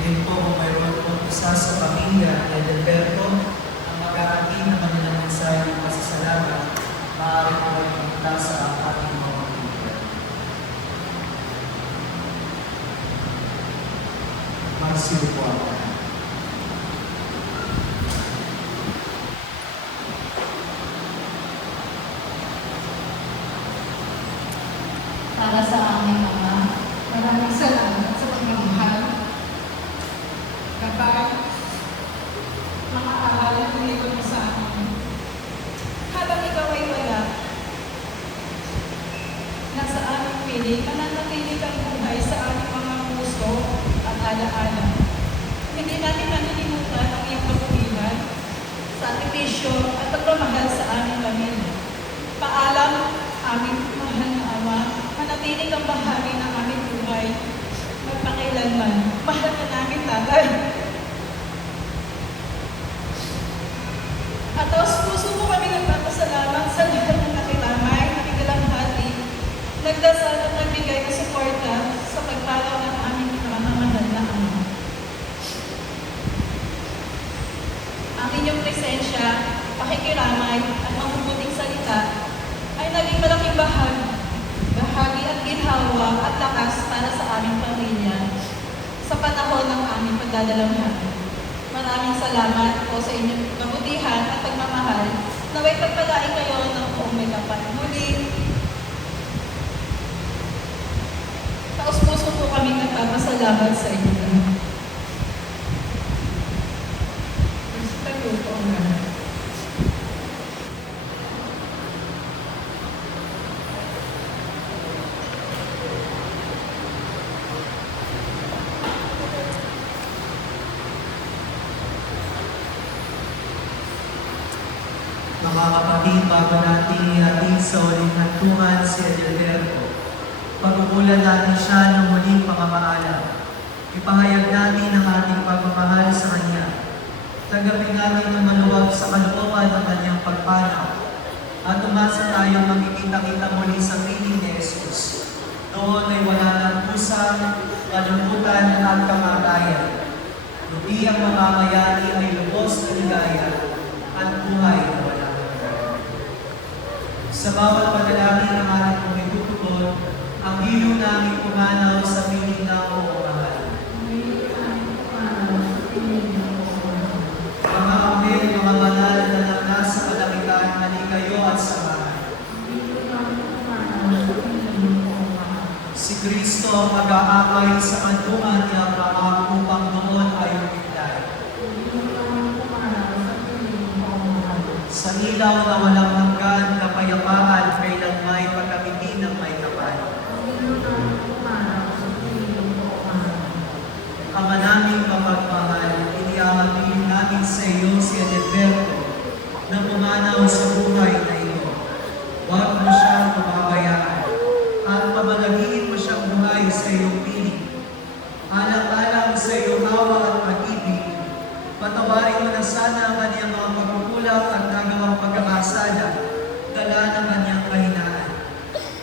din po kung mayroon po isa sa pamilya ni Alberto ang mag-aatin ng kanilang mensahe ng pasasalamat, maaari po ay pumunta sa ating mga pamilya. Marcio po ako. Para sa aming Ama, maraming salamat sa pagmamahal, kapag mga aral na nito mo sa amin. Habang ikaw ay wala, nasa aming piling, mananatili kang buhay sa aming mga puso at alaala. Hindi namin manilimutan ang iyong kapulihan, sakripisyo at pagmamahal sa aming pamilya. Paalam, aming mahal na Ama, manatili kang bahagi ng aming buhay magpakailanman. Mahal ka namin, Tatay. At taos puso mo kami nagpapasalamat sa lahat ng nakiramay, nakikilamhati, nagdasal at nagbigay ng suporta sa pagpalaw ng aming pamamahal na Ama. Ang inyong presensya, pakikiramay at mabubuting salita ay naging malaking bahagi at ginhawa at lakas para sa aming pamilya sa panahon ng aming pagdadalamhati. Maraming salamat po sa inyong kabutihan at pagmamahal. Naway pagpalain kayo ng buong may kapal. Muli, taos-puso po kami nagpapasalamat sa inyo. Tayo po ang lahat. Mga kapatid, bago natin ihatid sa uling hantungan si Alberto, pagkukulan natin siya ng muling pamamaalam. Ipahayag natin ang ating pagmamahal sa Kanya. Tanggapin natin ang maluwag sa kalooban ng Kanyang pagpanaw. At umasa tayong magkikita-kita muli sa piling ni Jesus. Doon ay wala ng pusa, kalungkutan at kamatayan. Kundi ang mamamayani ay lubos na ligaya at buhay na wala. Sa bawat panalangin ng ating mga itutugon, ang hilo namin pumanaw sa piling na mahal. Mga anghel, mga banal na nasa kalangitan, halikayo at samahan. Si Kristo ang mag-aakay sa kanlungan ni Abraham upang noon ay umitlay. Sa ilaw na walang hanggan, kapayapaan, kailan may pagkamiti ng may kapal. Ama naming mapagmahal, inihahatid namin sa iyo si Alberto na pumanaw sa buhay na ito. Huwag mo siyang pababayaan at pabalagin mo siyang buhay sa iyong piling. Alang-alang sa iyong awa at pag-ibig, patawarin mo na sana ang kanyang mga pagkukulang at nagawang pagkakasala, dala ng kanyang kahinaan.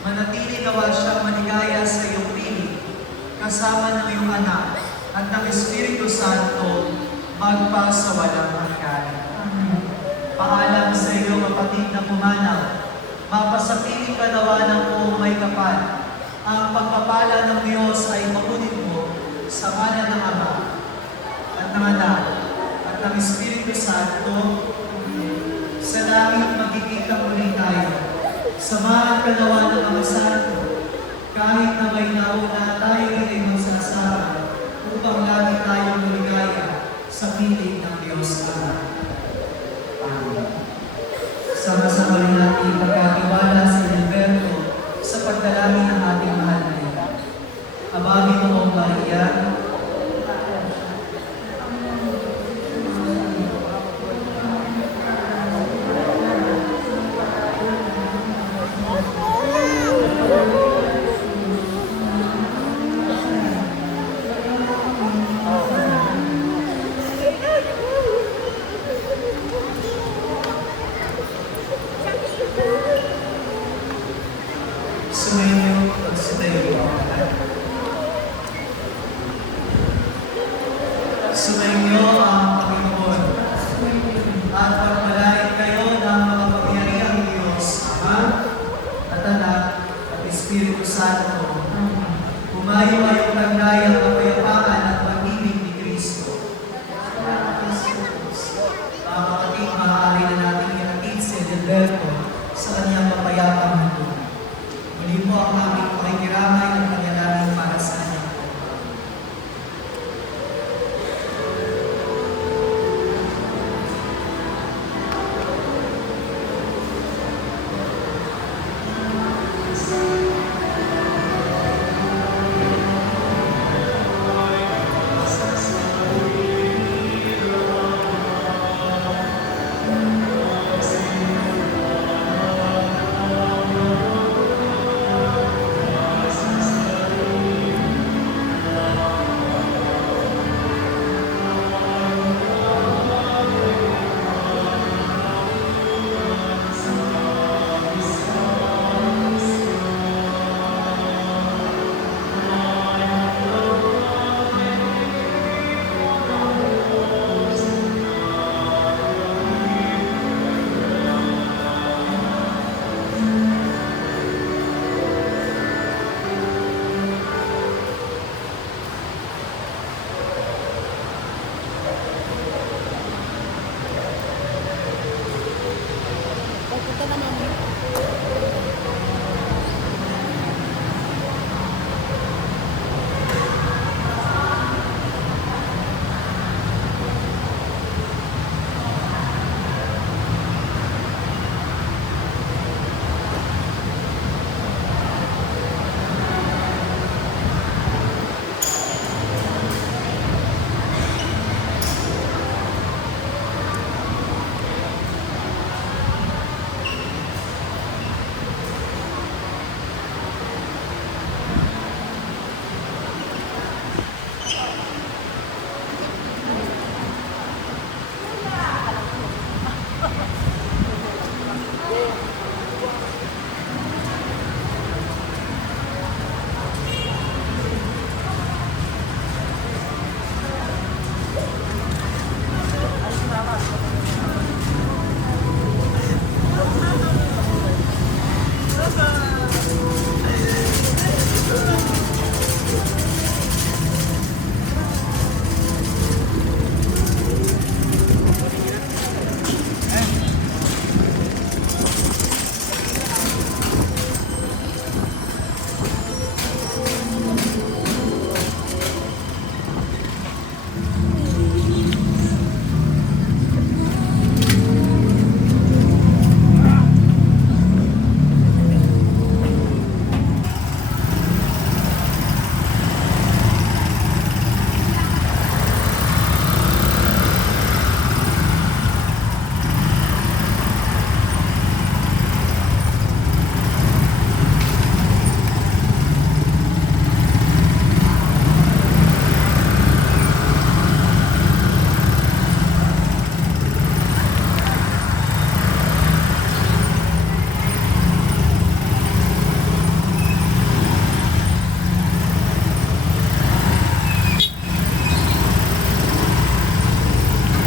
Manatili nawa siyang maligaya sa iyong piling, kasama ng iyong anak at ng Espiritu Santo, magpa sa walang hanggan. Paalam sa iyo, kapatid na pumanaw, mapasapiling ka nawa ng buong may kapal. Ang pagpapala ng Diyos ay makunin mo sa ngalan ng Ama at ng Anak at ng Espiritu Santo. Sa langit magkikita muli tayo. Samahan ka nawa ng mga santo, kahit na may nauna tayo rin ay magsasama upang lagi tayong maligaya sa piling ng Diyos Ama. Amen. Sama-sama rin natin ipagkatiwala si Alberto sa pagdalangin ng ating mahal na ito. Abagi mo, Maria, sumayo at sitayo. Espiritu Santo, humayo kayong tandaya ang kapayapaan at pag-ibig ni Kristo. Mga kapatid, maaari na natin ihatid si Edelberto sa kanyang mapayapang mundo. Muli po ang aming pakikiramay at pangyayari para sa kanyang pagkakas.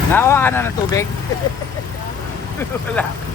Nahawa ka na ng tubig? Wala.